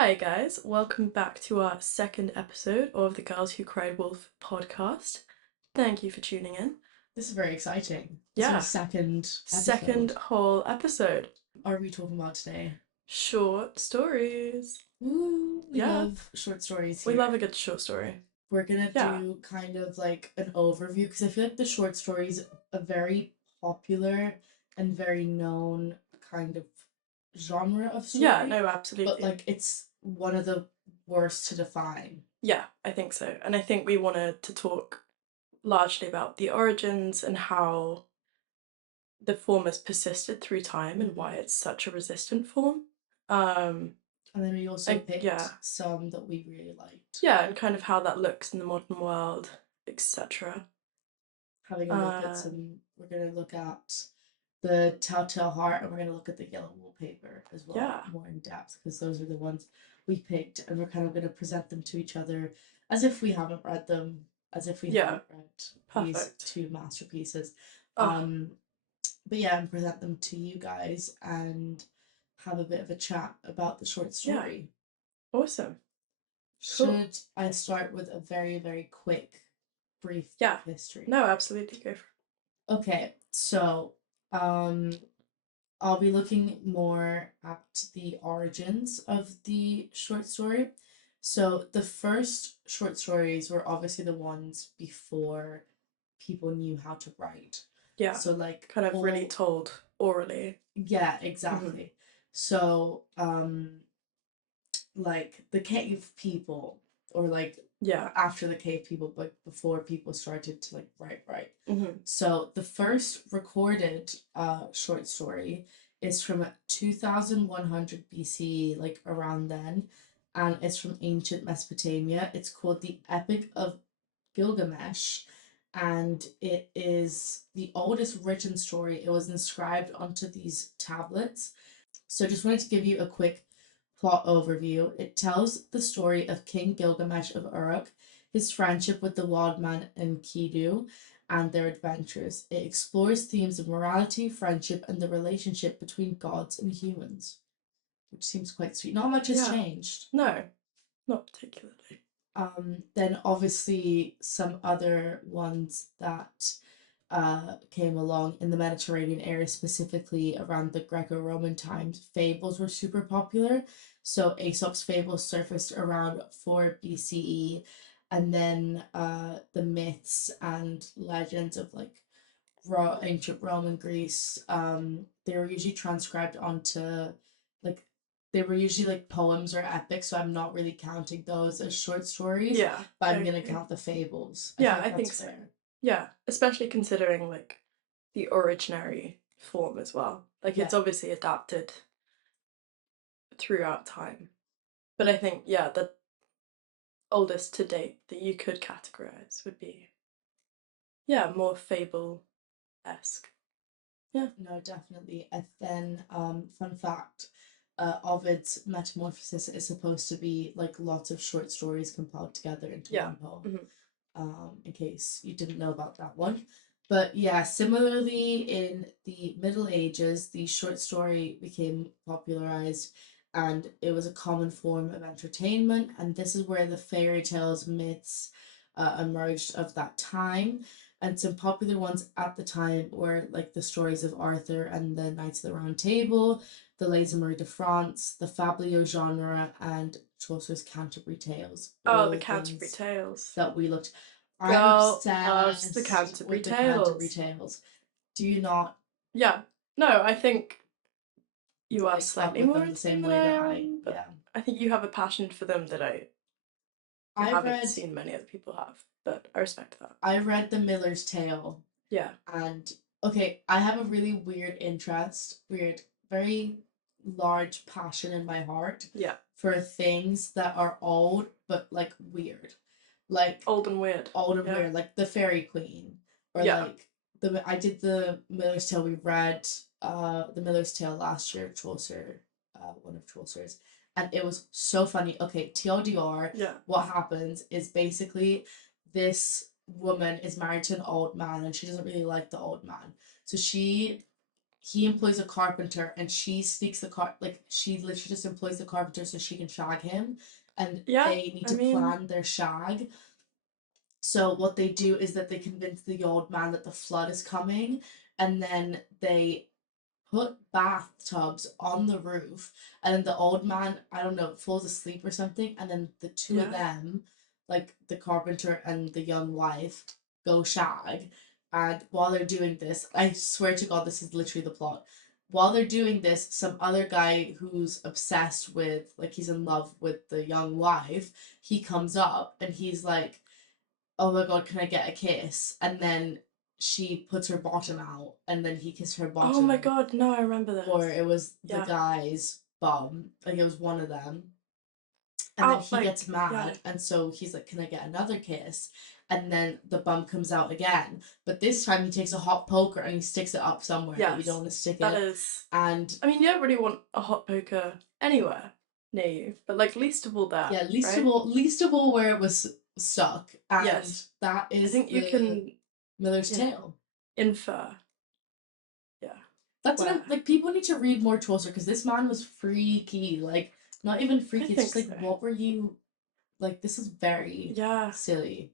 Hi, guys. Welcome back to our second episode of the Girls Who Cried Wolf podcast. Thank you for tuning in. This is very exciting. This is our Yeah, second second episode. whole episode. What are we talking about today? Short stories. Woo! We Yeah, love short stories we here. love a good short story. We're gonna Yeah, do kind of like an overview because I feel like the short story is a very popular and very known kind of genre of yeah, story, no, but absolutely. like it's one of the worst to define. Yeah, I think so. And I think we wanted to talk largely about the origins and how the form has persisted through time and why Mhm. it's such a resistant form. Um, And then we also and yeah, picked some that we really liked. yeah, and kind of how that looks in the modern world, etc. Having a look at Uh, some, we're gonna look at the Telltale Heart, and we're going to look at the Yellow Wallpaper as well, yeah, more in depth, because those are the ones we picked, and we're kind of going to present them to each other as if we haven't read them, as if we yeah, haven't read these perfect. two masterpieces. Oh, Um, but yeah, and present them to you guys and have a bit of a chat about the short yeah, story. awesome, cool. Should I start with a very, very quick, brief Yeah, history? no, absolutely, go for Okay, so um, I'll be looking more at the origins of the short story. So the first short stories were obviously the ones before people knew how to write. it. Yeah, So like kind of really all told orally. yeah, Hmm. exactly. So like the cave people or like Yeah, after the cave people but before people started to like write. hmm, So the first recorded short story is from 2100 BC, like around then, and it's from ancient Mesopotamia. It's called the Epic of Gilgamesh, and it is the oldest written story. It was inscribed onto these tablets. So just wanted to give you a quick plot overview. It tells the story of King Gilgamesh of Uruk, his friendship with the wild man Enkidu, and their adventures. It explores themes of morality, friendship, and the relationship between gods and humans, which seems quite sweet. Not much has yeah, changed. no, not particularly. Then obviously some other ones that came along in the Mediterranean area, specifically around the Greco-Roman times. Fables were super popular. So Aesop's fables surfaced around 4 BCE, and then the myths and legends of like ancient Rome and Greece, they were usually transcribed onto like they were usually like poems or epics, so I'm not really counting those as short stories, Yeah, but I I'm gonna agree. count the fables. I Yeah, feel like I that's think so. fair. Yeah, especially considering like the originary form as well. Like Yeah. it's obviously adapted throughout time. But I think, yeah, the oldest to date that you could categorize would be, yeah, more fable esque. Yeah. No, definitely. And then, fun fact, Ovid's Metamorphosis is supposed to be like lots of short stories compiled together into Yeah. one poem. Hmm. In case you didn't know about that one. But yeah, similarly in the Middle Ages, the short story became popularized and it was a common form of entertainment. And this is where the fairy tales, myths emerged of that time. And some popular ones at the time were like the stories of Arthur and the Knights of the Round Table, the Les Amours de France, the Fabliaux genre, and Chaucer's Canterbury Tales. Oh, the All Canterbury things Tales. that we looked. I'm Girl loves the obsessed Canterbury with the Canterbury Tales. Tales. Do you not Yeah. No, I think you are like fuck slightly with more them the into them same than way I that I? am, but Yeah, I think you have a passion for them that I I haven't read seen many other people have. But I respect that. I read the Miller's Tale, Yeah. and okay, I have a really weird interest, weird, very large passion in my heart Yeah. for things that are old but like weird, like Old and weird. old and Yeah. weird, like the Fairy Queen, or Yeah. like the I did the Miller's Tale. We read the Miller's Tale last year, Chaucer, one of Chaucer's, and it was so funny. Okay, TLDR, Yeah. what happens is basically this woman is married to an old man and she doesn't really like the old man. So she he employs a carpenter and she sneaks she literally just employs the carpenter so she can shag him, and Yeah, they need I to mean, plan their shag. So what they do is that they convince the old man that the flood is coming, and then they put bathtubs on the roof, and then the old man, I don't know, falls asleep or something, and then the two of yeah. them, like the carpenter and the young wife, go shag. And while they're doing this, I swear to God, this is literally the plot. While they're doing this, some other guy who's obsessed with, like, he's in love with the young wife, he comes up and he's like, oh my God, can I get a kiss? And then she puts her bottom out and then he kissed her Oh my bottom. god, no, I remember Or this. it was the Yeah. guy's bum. Like it was one of them. And then Out, he gets yeah. mad and so he's like, can I get another kiss? And then the bum comes out again. But this time he takes a hot poker and he sticks it up somewhere that you don't Yes. want to stick That it. is. And I mean, you don't really want a hot poker anywhere near you, but like least of all that. yeah, right? least of all where it was stuck. And Yes. that I is think you can, Miller's you know, Tale. infer. Yeah. That's Where? like people need to read more Chaucer because this man was freaky. Like not even freaky. It's think just like so. what were you like? This is very Yeah. silly,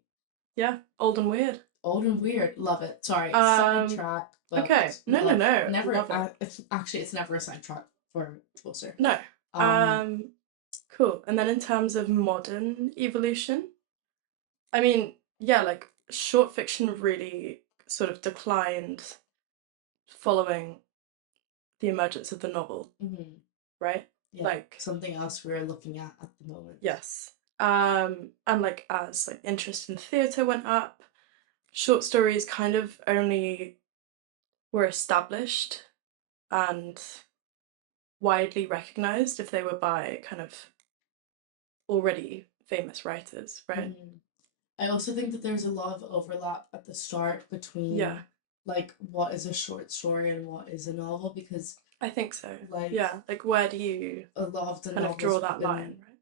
Yeah. Old and weird. old and weird. Love it. Sorry, Um. sidetrack. But Okay. No. No. No. never. Love it. It's actually it's never a sidetrack for Chaucer. No. Um. Cool. And then in terms of modern evolution, I mean, yeah, like short fiction really sort of declined following the emergence of the novel, mhm, right? Yeah. Like, something else we're looking at the moment. yes. And like as like interest in theatre went up, short stories kind of only were established and widely recognized if they were by kind of already famous writers, right? Mhm. I also think that there's a lot of overlap at the start between Yeah, like what is a short story and what is a novel because I think so. like Yeah, like where do you a lot of the kind of novels draw we've that been line, right?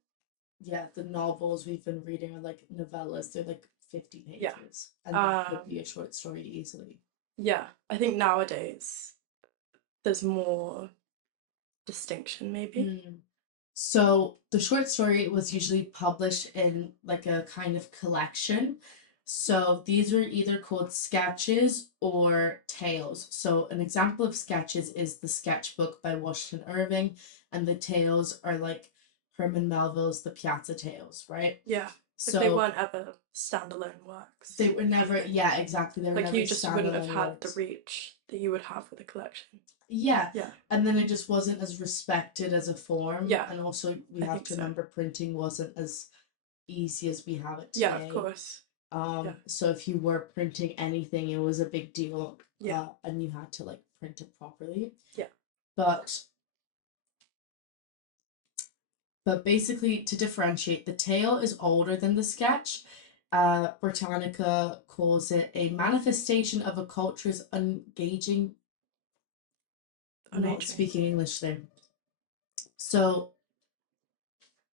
yeah the novels we've been reading are like novellas, they're like 50 Yeah. pages and that could be a short story easily. Yeah, I think nowadays there's more distinction, maybe. So the short story was usually published in like a kind of collection. So these were either called sketches or tales. So an example of sketches is the sketchbook by Washington Irving, and the tales are like Herman Melville's The Piazza Tales, right? Yeah, like they So weren't ever standalone works. they were kind of never, thing. yeah, exactly. They were Like never you just wouldn't have standalone had the works. reach that you would have with a collection. Yeah. Yeah. And then it just wasn't as respected as a form. Yeah. And also we I have think to so. remember printing wasn't as easy as we have it Yeah, today. of course. Yeah. So if you were printing anything, it was a big deal. Yeah. And you had to like print it properly. Yeah. But basically, to differentiate, the tale is older than the sketch. Britannica calls it a manifestation of a culture's engaging. I'm not speaking English there. So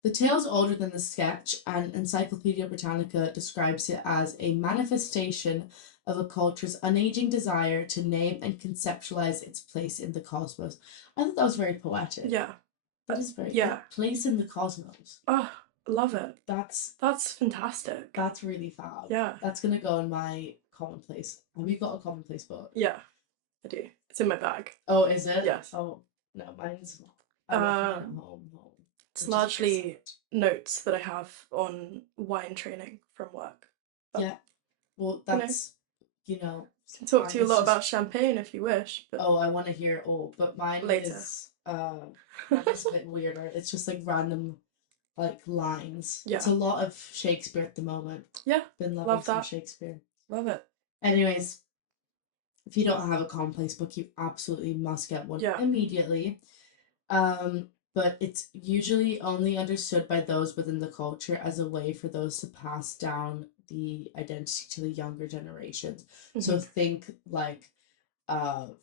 the tale's older than the sketch, and Encyclopedia Britannica describes it as a manifestation of a culture's unaging desire to name and conceptualize its place in the cosmos. I thought that was very poetic. Yeah. That is very yeah. Place in the cosmos. Oh, love it. That's fantastic. That's really fab. Yeah. That's gonna go in my commonplace. Have you got a commonplace book? Yeah, I do. It's in my bag. Oh, is it? Yes. Oh no, mine's I left mine at home. It's largely notes that I have on wine training from work. But, yeah. Well, that's I can talk to you a lot about champagne if you wish. But oh, I want to hear. Oh, but mine later. Is it's a bit weirder. It's just like random, like lines. Yeah. It's a lot of Shakespeare at the moment. Yeah. Been loving some Shakespeare. Love it. Anyways, if you don't have a commonplace book, you absolutely must get one immediately. But it's usually only understood by those within the culture as a way for those to pass down the identity to the younger generations. Mm-hmm. So think like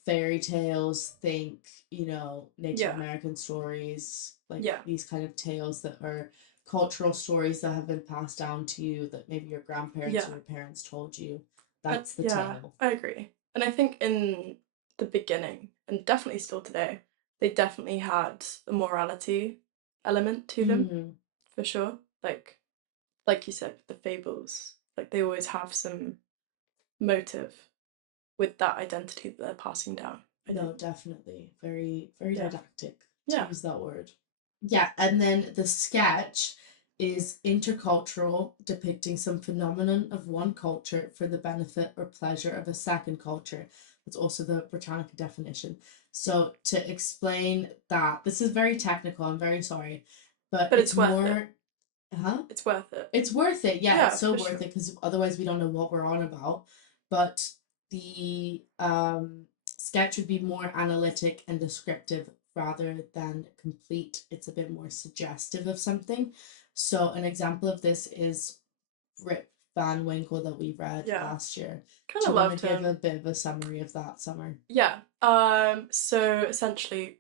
fairy tales, think, Native American stories, like these kind of tales that are cultural stories that have been passed down to you that maybe your grandparents or your parents told you. That's the tale. I agree. And I think in the beginning, and definitely still today, they definitely had a morality element to them, Mm. for sure. Like you said, the fables, like they always have some motive with that identity that they're passing down. I No, think. definitely. Very, very Yeah. didactic to Yeah. use that word. Yeah, and then the sketch is intercultural, depicting some phenomenon of one culture for the benefit or pleasure of a second culture. That's also the Britannica definition. So to explain that, this is very technical, I'm very sorry, but But it's it's worth it. more, huh? It's worth it. It's worth it. Yeah, it's Yeah, so for worth sure. it because otherwise we don't know what we're on about. But the sketch would be more analytic and descriptive rather than complete. It's a bit more suggestive of something. So an example of this is Rip Van Winkle that we read Yeah. last year. Kind Do of you want to loved give a him. bit of a summary of that, Summer? Yeah. So essentially,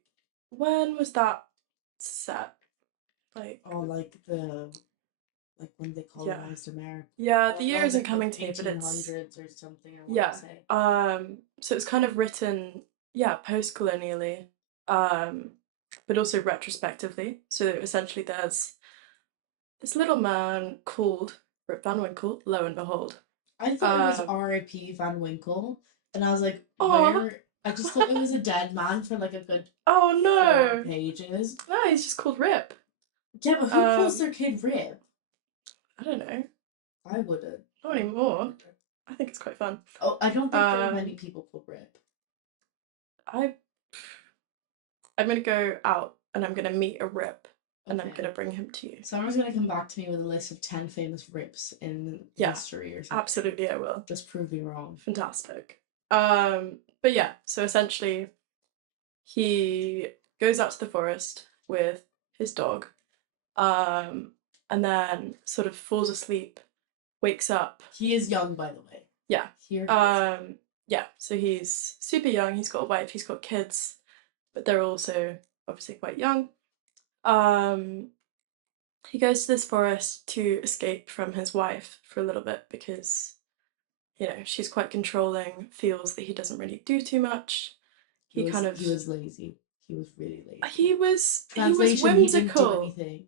when was that set? Like, Oh, like when they yeah. colonized America. Yeah, Oh, the I year know, isn't like coming to me, but it's 1800s or something, I want to yeah. say. So it's kind of written, yeah, post-colonially, um, but also retrospectively. So essentially, there's this little man called Rip Van Winkle. Lo and behold, I thought it was um, R.I.P. Van Winkle, and I was like, oh, where? I just thought it was a dead man for like a good oh four no, pages. no, he's just called Rip. Yeah, but who calls Um, their kid Rip? I don't know, I wouldn't. not I wouldn't call anymore. it Rip. I think it's quite fun. Oh, I don't think there are many Um, people called Rip. I I'm gonna go out and I'm gonna meet a Rip and I'm Okay. gonna bring him to you. Summer's gonna come back to me with a list of 10 famous Rips in Yeah, history or something. absolutely, I will. Just prove me wrong. Fantastic. But yeah, so essentially, he goes out to the forest with his dog, um, and then sort of falls asleep, wakes up. He is young, by the way. Yeah. Here he is. Yeah, so he's super young, he's got a wife, he's got kids, but they're also obviously quite young. Um, he goes to this forest to escape from his wife for a little bit because, she's quite controlling, feels that he doesn't really do too much. He He was kind of he was lazy. He was really lazy. he was Translation, he didn't do whimsical. anything.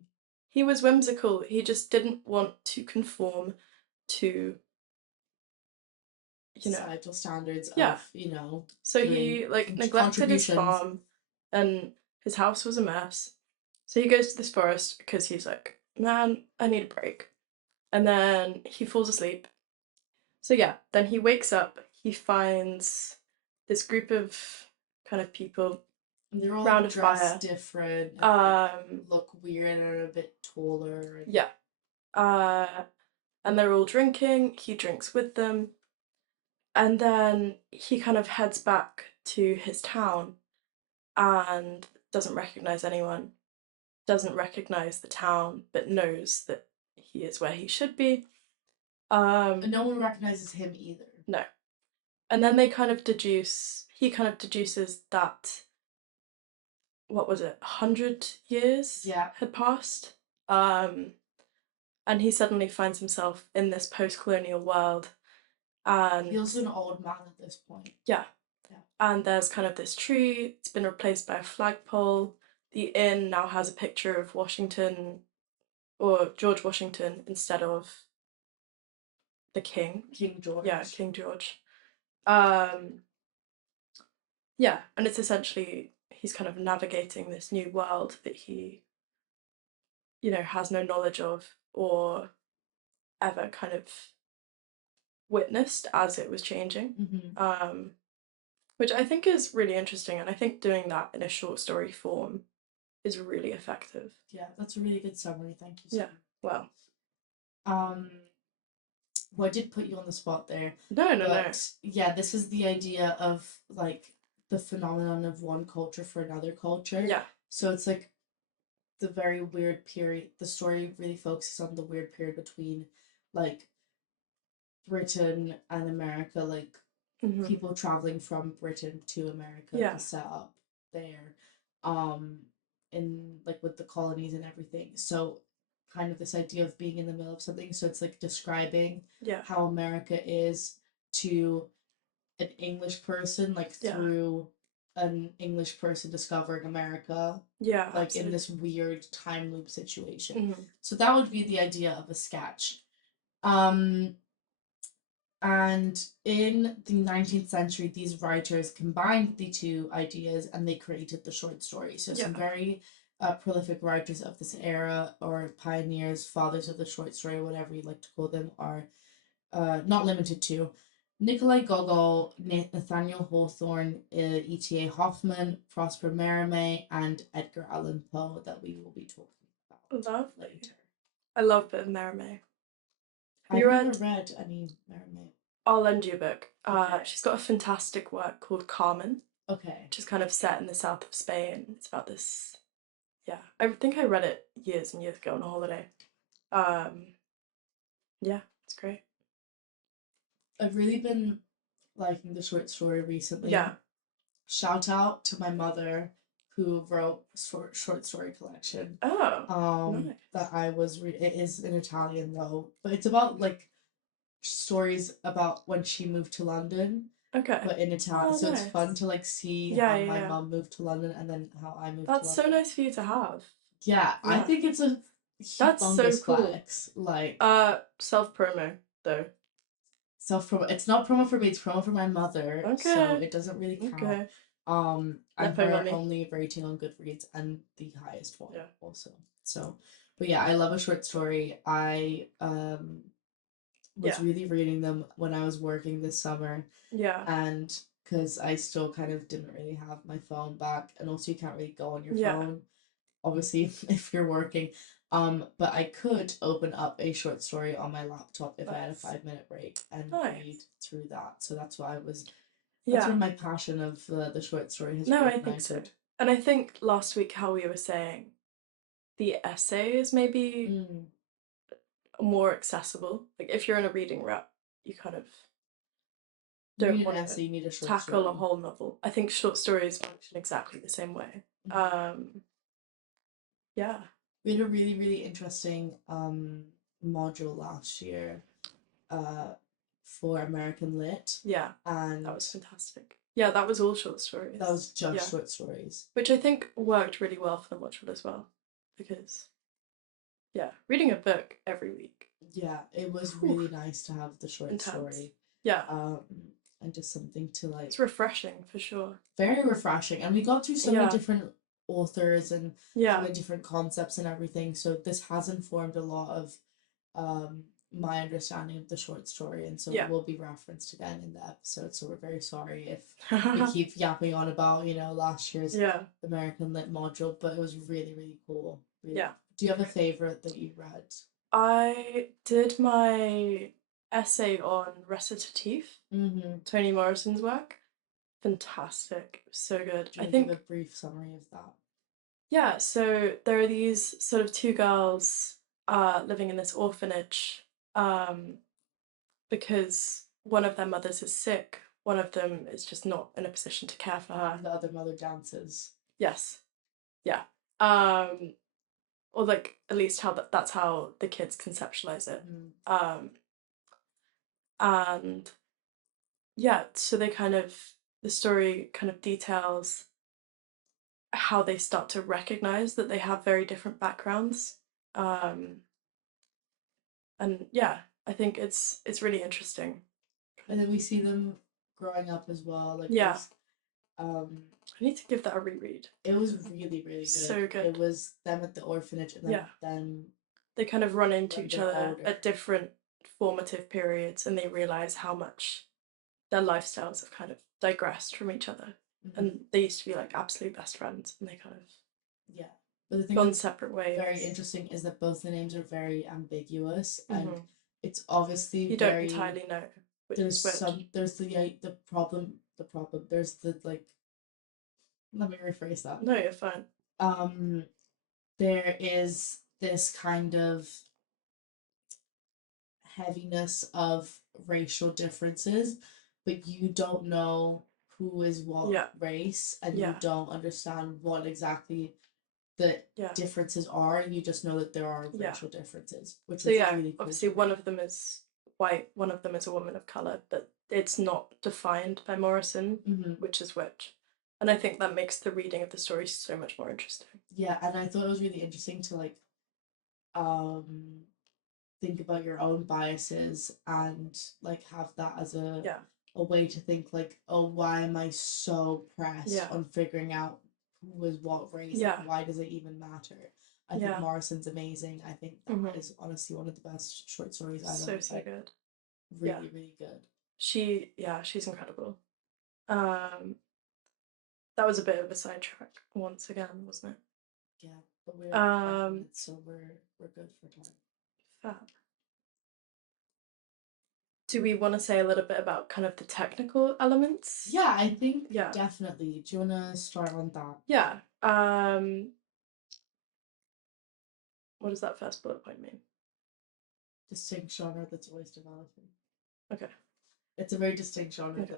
He was whimsical. He just didn't want to conform to, you know, Societal standards yeah. of, you know, So doing he like neglected his contributions. farm and his house was a mess. So he goes to this forest because he's like, man, I need a break. And then he falls asleep. So yeah, then he wakes up, he finds this group of kind of people And they're all round like a dressed fire. different and look weird and are a bit taller. And... Yeah. And they're all drinking, he drinks with them, and then he kind of heads back to his town and doesn't recognize anyone, doesn't recognize the town, but knows that he is where he should be. And no one recognizes him either. No. And then he kind of deduces that, what was it, 100 years Yeah. had passed. And he suddenly finds himself in this post-colonial world. And Feels an old man at this point. yeah. And there's kind of this tree, it's been replaced by a flagpole. The inn now has a picture of Washington or George Washington instead of the king. King George. Yeah, King George. Um, yeah, and it's essentially he's kind of navigating this new world that he, has no knowledge of or ever kind of witnessed as it was changing. Mm-hmm. Which I think is really interesting, and I think doing that in a short story form is really effective. Yeah, that's a really good summary. Thank you. Yeah. Well. Well, I did put you on the spot there. No. Yeah, this is the idea of like the phenomenon of one culture for another culture. Yeah. So it's like the very weird period. The story really focuses on the weird period between like Britain and America, like people traveling from Britain to America Yeah. to set up there, in like with the colonies and everything. So kind of this idea of being in the middle of something. So it's like describing Yeah. how America is to an English person, like Yeah. through an English person discovering America, Yeah, like in absolutely. this weird time loop situation. Mhm. So that would be the idea of a sketch. Um, and in the 19th century, these writers combined the two ideas and they created the short story. So, some Yeah. very prolific writers of this era, or pioneers, fathers of the short story, whatever you like to call them, are not limited to Nikolai Gogol, Nathaniel Hawthorne, E.T.A. Hoffman, Prosper Mérimée, and Edgar Allan Poe, that we will be talking about Lovely. later. I love a bit of Mérimée. Have I've you never read? read any Mérimée. I'll lend you a book. Okay. She's got a fantastic work called Carmen, Okay. which is kind of set in the south of Spain. It's about this. Yeah, I think I read it years and years ago on a holiday. Yeah, it's great. I've really been liking the short story recently. Yeah. Shout out to my mother who wrote short story collection. Oh, nice. That I was it is in Italian though, but it's about like stories about when she moved to London, Okay. but in Italian. Oh, So it's fun nice. to like see Yeah, how yeah, my yeah. mom moved to London and then how I moved to That's so London. nice for you to have. Yeah, I Yeah. think it's a That's so humongous cool. flex. Like Self promo though. self promo. It's not promo for me. It's promo for my mother. So Okay. it doesn't really count. Okay. I'm Nepo her mummy. only rating on Goodreads and the highest one Yeah. also. So, but yeah, I love a short story. I was Yeah. really reading them when I was working this summer, Yeah. and because I still kind of didn't really have my phone back, and also you can't really go on your Yeah. phone, obviously if you're working. But I could open up a short story on my laptop if I had a Nice. 5 minute break and Nice. read through that. So that's why I was. Yeah. That's where my passion of the short story has No, I think so. reignited. And I think last week how we were saying the essay is maybe Mm. more accessible. Like if you're in a reading rut, you kind of You don't need an want essay, to you need a short tackle a story. whole novel. I think short stories function exactly the same way. Yeah. We had a really, really interesting module last year for American Lit. Yeah. And that was fantastic. Yeah, that was all short stories. That was just Yeah. short stories. Which I think worked really well for the module as well. Because yeah, reading a book every week. Yeah, it was really nice to have the short Intense. story. Yeah. And just something to like. It's refreshing for sure. Very refreshing. And we got through so many different authors and so many different concepts and everything. So this has informed a lot of my understanding of the short story, and so it will be referenced again in the episode. So we're very sorry if we keep yapping on about, last year's American Lit module, but it was really, really cool. Really. Yeah. Do you have a favorite that you read? I did my essay on Recitative, Toni Morrison's work. Fantastic. So good. Do you give a brief summary of that? Yeah, so there are these sort of two girls living in this orphanage because one of their mothers is sick. One of them is just not in a position to care for her. The other mother dances. Yes. Yeah. Or like at least how that's how the kids conceptualize it. And yeah, so the story kind of details how they start to recognize that they have very different backgrounds. And yeah, I think it's really interesting. And then we see them growing up as well. Like I need to give that a reread. It was really, really good. So good. It was them at the orphanage and then them. They kind of run into each other at different formative periods, and they realize how much their lifestyles have kind of digressed from each other. And they used to be like absolute best friends, and they kind of but the thing gone separate ways. Very interesting is that both the names are very ambiguous, and it's obviously you don't entirely know. There's the problem. There's the like. Let me rephrase that. No, you're fine. There is this kind of heaviness of racial differences, but you don't know who is what race, and you don't understand what exactly the differences are. You just know that there are racial differences, which is really cool. Obviously one of them is white, one of them is a woman of color, but it's not defined by Morrison, which is which. And I think that makes the reading of the story so much more interesting. Yeah, and I thought it was really interesting to like think about your own biases and like have that as a Yeah. a way to think like, oh, why am I so pressed Yeah. on figuring out who is what race? Yeah. Like, why does it even matter? I think Yeah. Morrison's amazing. I think that is honestly one of the best short stories I've ever So read. good. Really, really good. She's incredible. That was a bit of a sidetrack once again, wasn't it? Yeah, but we're 5 minutes, so we're good for time. Fab. Do we want to say a little bit about kind of the technical elements? Yeah, I think definitely. Do you want to start on that? Yeah. What does that first bullet point mean? Distinct genre that's always developing. Okay. It's a very distinct genre. Okay.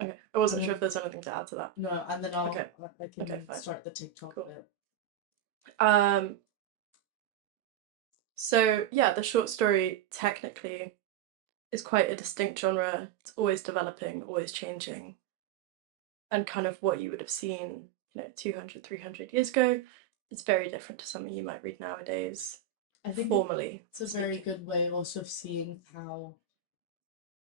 Okay. I wasn't sure if there's anything to add to that. No, and then I can fine. start the TikTok bit. So yeah, the short story technically is quite a distinct genre. It's always developing, always changing. And kind of what you would have seen, 200, 300 years ago, it's very different to something you might read nowadays. I think formally. It's a very good way also of seeing how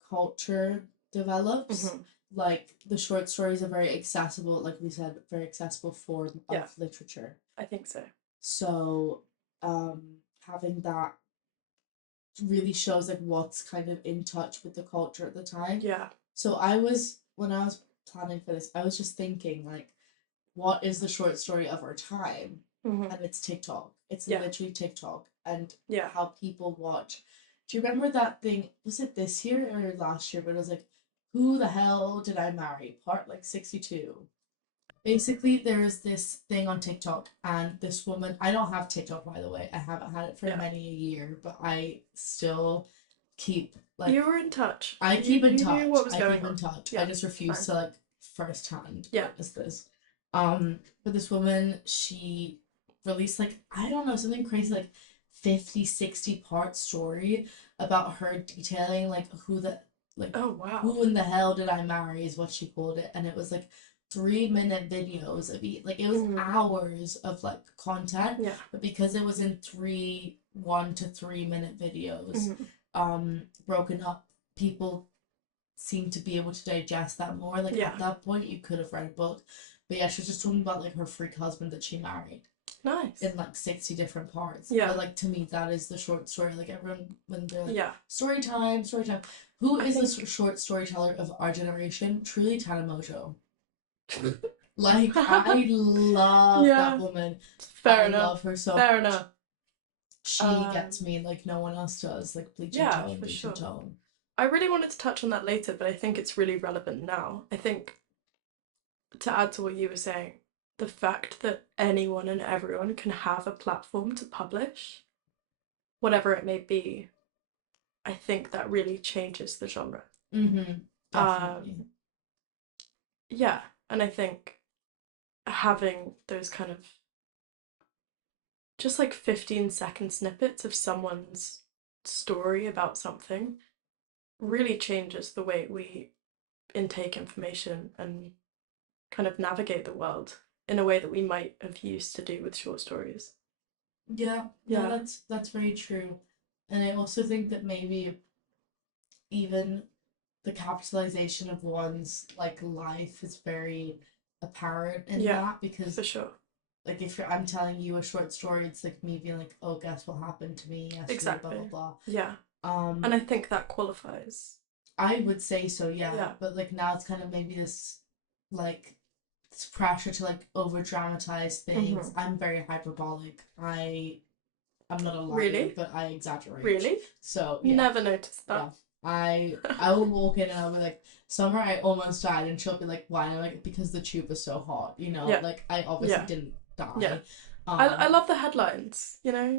culture develops. Like the short stories are very accessible, like we said, very accessible form of literature. I think so. So having that really shows like what's kind of in touch with the culture at the time. Yeah. So when I was planning for this, I was just thinking like, what is the short story of our time? And it's TikTok. It's literally TikTok and how people watch. Do you remember that thing? Was it this year or last year? But it was like, who the hell did I marry? Part like 62. Basically, there is this thing on TikTok, and this woman. I don't have TikTok, by the way. I haven't had it for many a year, but I still keep like. You were in touch. I keep in touch. Knew what was going in touch. I just refuse to like firsthand witness this. But this woman, she released like, I don't know, something crazy like 50, 60 part story about her detailing like who in the hell did I marry is what she called it, and it was like 3-minute videos of like it was hours of like content, but because it was in 1 to 3 minute videos, broken up, people seem to be able to digest that more. Like at that point you could have read a book, but yeah, she was just talking about like her freak husband that she married. Nice. In like 60 different parts. Yeah. But like to me that is the short story. Like everyone when they're like story time. Who is the short storyteller of our generation? Truly Tana Mojo. Like I love that woman. Fair enough. I love her so Fair much. enough. She gets me like no one else does. Like bleaching tone. I really wanted to touch on that later, but I think it's really relevant now. I think to add to what you were saying, the fact that anyone and everyone can have a platform to publish, whatever it may be, I think that really changes the genre. Definitely. Yeah, and I think having those kind of just like 15-second snippets of someone's story about something really changes the way we intake information and kind of navigate the world in a way that we might have used to do with short stories. Yeah, that's very true. And I also think that maybe even the capitalization of one's like life is very apparent in that, because for sure. Like if I'm telling you a short story, it's like me being like, oh, guess what happened to me yesterday, exactly. blah blah blah. Yeah. And I think that qualifies. I would say so, yeah. But like now it's kind of maybe this like this pressure to like over dramatize things. I'm very hyperbolic. I'm not a liar, but I exaggerate. Really? So never noticed that. Yeah. I will walk in and I'll be like, Summer, I almost died, and she'll be like, why? And I'm like, because the tube was so hot, like I obviously didn't die. Yeah. I love the headlines, Yeah.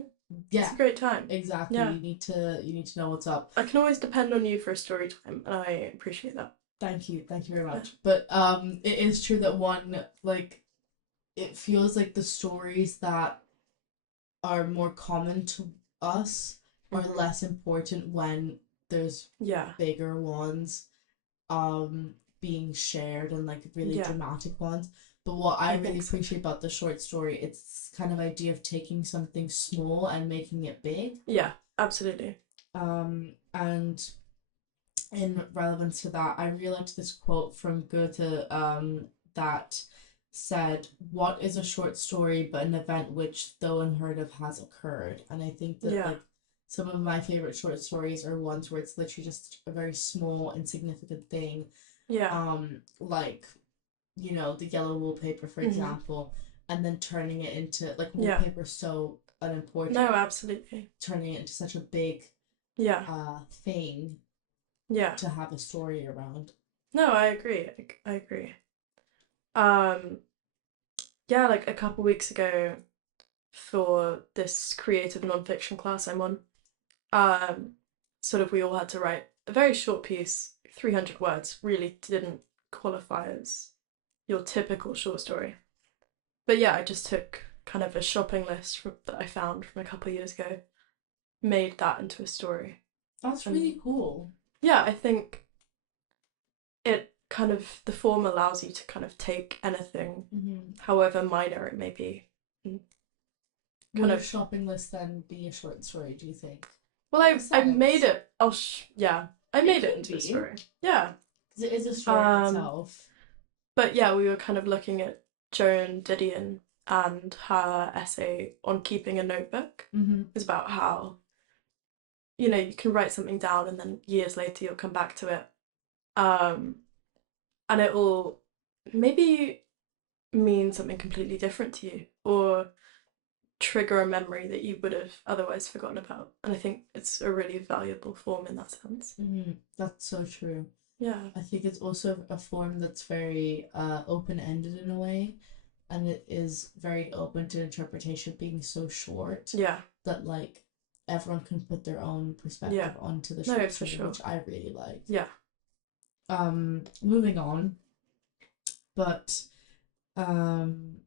It's a great time. Exactly. Yeah. You need to know what's up. I can always depend on you for a story time, and I appreciate that. Thank you very much. But it is true that it feels like the stories that are more common to us are less important when there's Yeah. bigger ones being shared and like really Yeah. dramatic ones. But what I That really makes sense. appreciate about the short story, it's kind of idea of taking something small and making it big. Yeah, absolutely. And in relevance to that, I really liked this quote from Goethe that said, "What is a short story but an event which, though unheard of, has occurred?" And I think that Yeah. like some of my favorite short stories are ones where it's literally just a very small, insignificant thing. Yeah. Like, you know, the yellow wallpaper, for Hmm. example, and then turning it into like Yeah. wallpaper so unimportant, No, absolutely. turning it into such a big Yeah. thing Yeah. to have a story around. No, I agree. I agree. Um, yeah, like a couple weeks ago for this creative nonfiction class I'm on, um, sort of we all had to write a very short piece, 300 words, really didn't qualify as your typical short story. But yeah, I just took kind of a shopping list that I found from a couple of years ago, made that into a story. That's And really cool. yeah, I think it kind of, the form allows you to kind of take anything, however minor it may be, and Would kind a of, shopping list then be a short story, do you think? well, In a I made sense. it. Yeah, I It made it could into a be. story. Yeah. Because it is a story in Um, itself. but yeah, we were kind of looking at Joan Didion and her essay on keeping a notebook. Mm-hmm. It was about how, you know, you can write something down and then years later you'll come back to it. Um, and it will maybe mean something completely different to you or trigger a memory that you would have otherwise forgotten about. And I think it's a really valuable form in that sense. Mm-hmm. That's so true. Yeah. I think it's also a form that's very open-ended in a way, and it is very open to interpretation, being so short Yeah. that like everyone can put their own perspective Yeah. onto the No, short for story, sure. which I really like. Yeah. Moving on, but um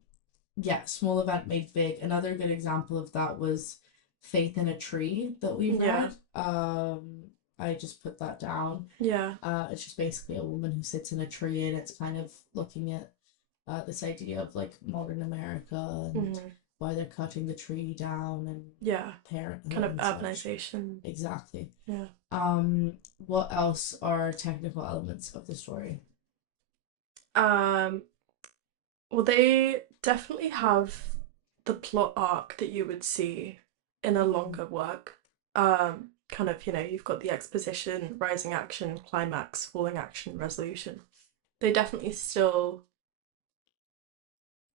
yeah, small event made big. Another good example of that was Faith in a Tree that we Yeah. read. I just put that down. Yeah. It's just basically a woman who sits in a tree, and it's kind of looking at this idea of like modern America and Hmm. why they're cutting the tree down and Yeah. parenthood Kind of and such. urbanization. Exactly. Yeah. What else are technical elements of the story? Um, well, they definitely have the plot arc that you would see in a longer work. Kind of, you know, you've got the exposition, rising action, climax, falling action, resolution. They definitely still,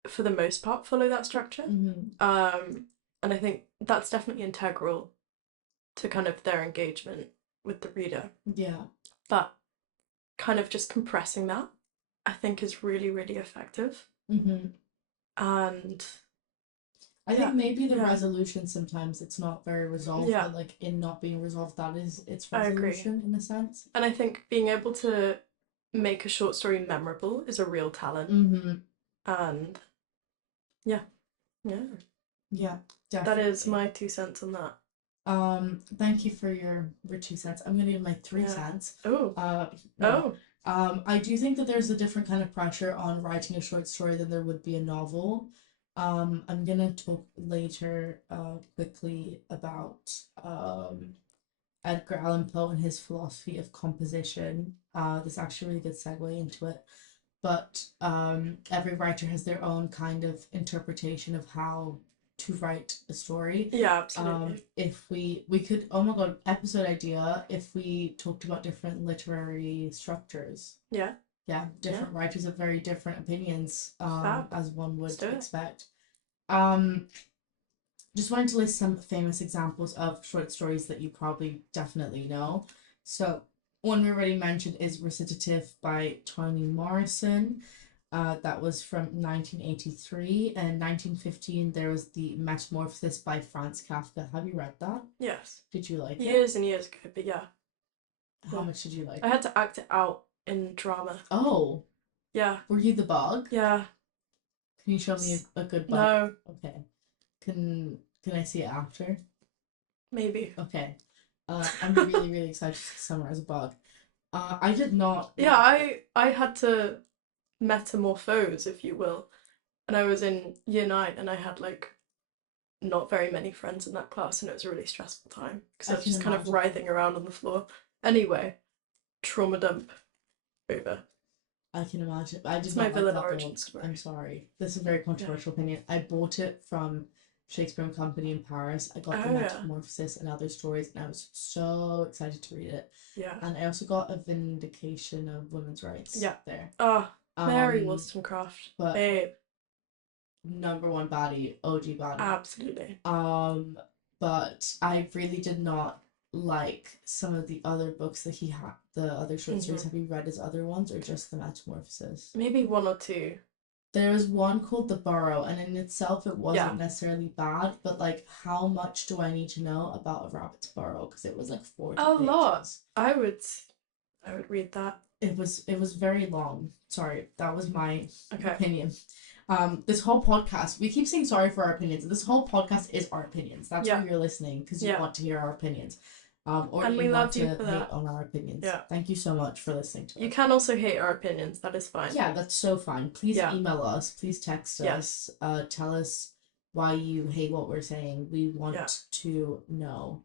for the most part, follow that structure. Mm-hmm. And I think that's definitely integral to kind of their engagement with the reader. Yeah. But kind of just compressing that, I think, is really, really effective. Mm-hmm. And I yeah, think maybe the yeah, resolution sometimes it's not very resolved, yeah, but like in not being resolved, that is its I agree. resolution in a sense. And I think being able to make a short story memorable is a real talent. Mm-hmm. And yeah, yeah, Yeah, that is definitely. my 2 cents on that. Thank you for your 2 cents. I'm gonna give my three Yeah. cents. Oh, No. oh, I do think that there's a different kind of pressure on writing a short story than there would be a novel. I'm gonna talk later, quickly about Edgar Allan Poe and his philosophy of composition. This is actually a really good segue into it. But every writer has their own kind of interpretation of how to write a story. yeah, absolutely. If we could, oh my god, episode idea, if we talked about different literary structures. Yeah, Yeah, yeah, different writers have very different opinions, fab. as one Let's would do it. expect. Um, just wanted to list some famous examples of short stories that you probably definitely know. So, one we already mentioned is Recitative by Toni Morrison. That was from 1983. And 1915, there was The Metamorphosis by Franz Kafka. Have you read that? Yes. Did you like it? Years and years ago, but yeah. How Yeah. much did you like I it? had to act it out in drama. Oh, Yeah, were you the bug? yeah. Can you show me a good bug? No, Okay. Can I see it after? maybe. Okay. I'm really, really excited to see Summer as a bug. I did not. Yeah, I had to metamorphose, if you will, and I was in year 9 and I had like not very many friends in that class and it was a really stressful time because I I was can just kind of imagine. writhing around on the floor. Anyway, trauma dump over. I can imagine. I It's did my not like villain that origin book. story. I'm sorry. This is a very Yeah. controversial opinion. I bought it from Shakespeare and Company in Paris. I got the Oh yeah. Metamorphosis and other stories, and I was so excited to read it. Yeah. And I also got a vindication of women's rights Yeah. there. Oh, Mary Um, Wollstonecraft. but Babe. number one baddie, OG baddie. Absolutely. But I really did not like some of the other books that he had, the other short stories. Mhm. Have you read his other ones or just the Metamorphosis? Maybe one or two. There was one called The Burrow, and in itself it wasn't Yeah. necessarily bad, but like, how much do I need to know about a rabbit's burrow? Because it was like 40 A lot. pages. I would read that. It was very long. Sorry, that was my Okay. opinion. This whole podcast, we keep saying sorry for our opinions. This whole podcast is our opinions. That's Yeah. why you're listening, because you Yeah. want to hear our opinions. Or And you we want love you to for hate that. on our opinions. Yeah. Thank you so much for listening to You us. can also hate our opinions, that is fine. Yeah, that's so fine. Please Yeah. email us. Please text Yes. us. Tell us why you hate what we're saying. We want Yeah. to know.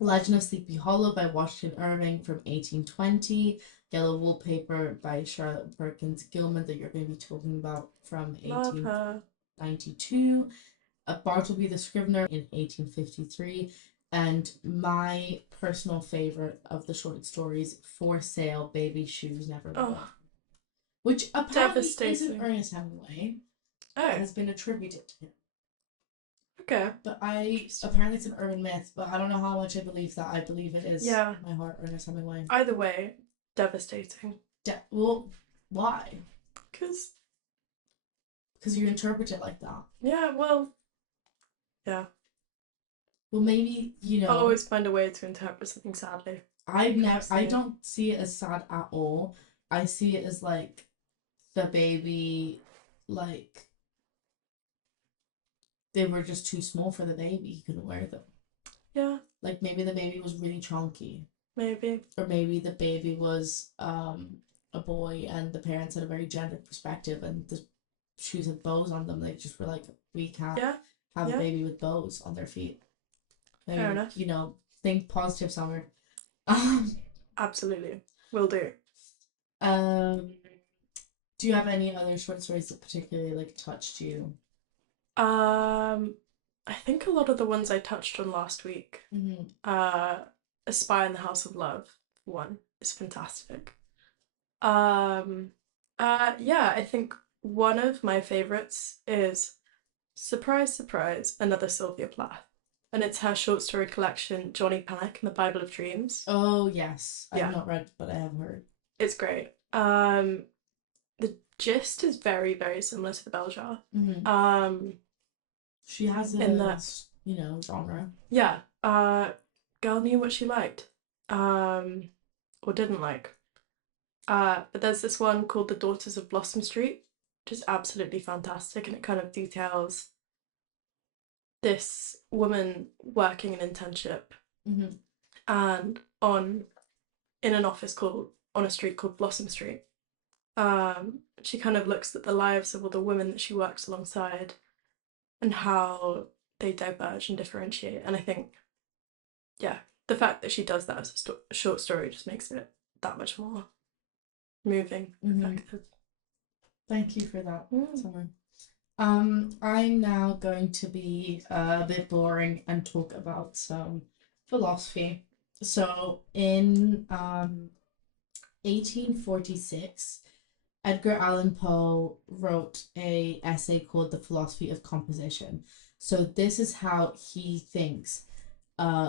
Legend of Sleepy Hollow by Washington Irving from 1820. Yellow Wallpaper by Charlotte Perkins Gilman that you're going to be talking about from Love her. 1892. Bartleby the Scrivener in 1853. And my personal favorite of the short stories, For Sale, Baby Shoes Never Worn. Oh, Which apparently isn't devastating. Ernest Hemingway. It Oh, has been attributed to him. okay. But apparently it's an urban myth, but I don't know how much I believe that. I believe it is Yeah. my heart, Ernest Hemingway. Either way, devastating. Well, why? Because, Because you interpret it like that. yeah, well, yeah. Well, maybe, I'll always find a way to interpret something sadly. I don't see it as sad at all. I see it as like the baby, like they were just too small for the baby. He couldn't wear them. Yeah, Like maybe the baby was really chunky, maybe. or maybe the baby was a boy and the parents had a very gendered perspective and the shoes had bows on them. They just were like, we can't Yeah, have yeah. a baby with bows on their feet. Maybe, Fair enough. Think positive, Summer. Absolutely. Will do. Do you have any other short stories that particularly like touched you? I think a lot of the ones I touched on last week. Mm-hmm. A Spy in the House of Love one is fantastic. Yeah, I think one of my favorites is surprise, surprise, another Sylvia Plath. And it's her short story collection, Johnny Panic and the Bible of Dreams. Oh yes, I Yeah. have not read, but I have heard. It's great. The gist is very, very similar to the Bell Jar. Mm-hmm. She has a In that, genre. yeah, girl knew what she liked, or didn't like. But there's this one called The Daughters of Blossom Street, which is absolutely fantastic, and it kind of details this woman working an internship Mm-hmm. and in an office on a street called Blossom Street. She kind of looks at the lives of all the women that she works alongside and how they diverge and differentiate. And I think, yeah, the fact that she does that as a short story just makes it that much more moving, effective. Thank you for that, Mm. Summer. I'm now going to be a bit boring and talk about some philosophy. So, in 1846, Edgar Allan Poe wrote a essay called The Philosophy of Composition. So, this is how he thinks,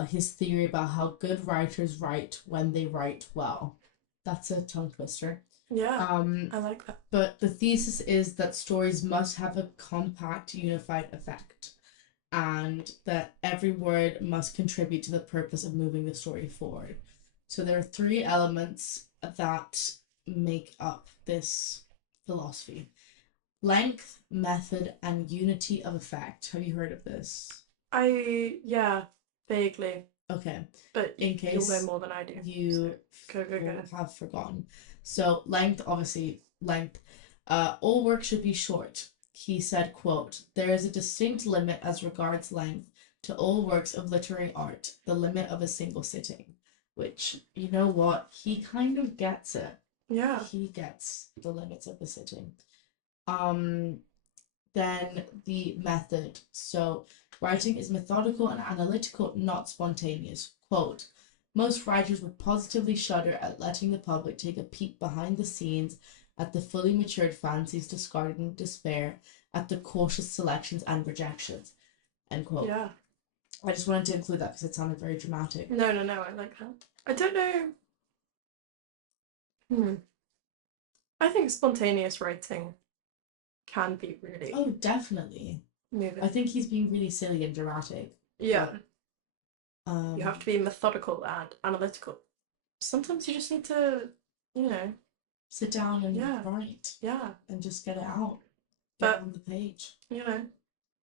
his theory about how good writers write when they write well. That's a tongue twister. Yeah, I like that. But the thesis is that stories must have a compact, unified effect, and that every word must contribute to the purpose of moving the story forward. So there are three elements that make up this philosophy: length, method, and unity of effect. Have you heard of this? Yeah, vaguely. Okay. But In you'll know case more than I do. you Go, go, go. have forgotten. So length, obviously, length. All work should be short. He said, quote, "There is a distinct limit as regards length to all works of literary art, the limit of a single sitting." Which, you know what? He kind of gets it. Yeah. He gets the limits of the sitting. Then the method. So writing is methodical and analytical, not spontaneous. Quote, "Most writers would positively shudder at letting the public take a peek behind the scenes, at the fully matured fancies discarded in despair, at the cautious selections and rejections." End quote. Yeah. I just wanted to include that because it sounded very dramatic. No, I like that. I don't know. I think spontaneous writing can be really Oh, definitely. moving. I think he's being really silly and dramatic. Yeah. But, you have to be methodical and analytical. Sometimes you just need to, sit down and Yeah. write yeah, and just get it out. But- Get on the page. you know.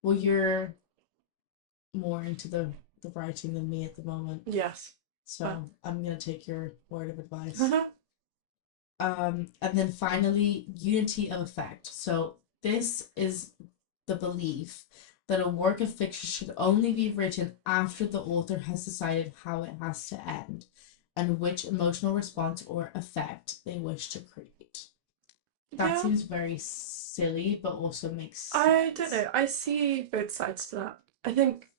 Well, you're more into the writing than me at the moment, Yes. so I'm gonna take your word of advice. Uh-huh. And then finally, unity of effect. So this is the belief that a work of fiction should only be written after the author has decided how it has to end and which emotional response or effect they wish to create. That Yeah. seems very silly, but also makes sense. I don't know. I see both sides to that. I think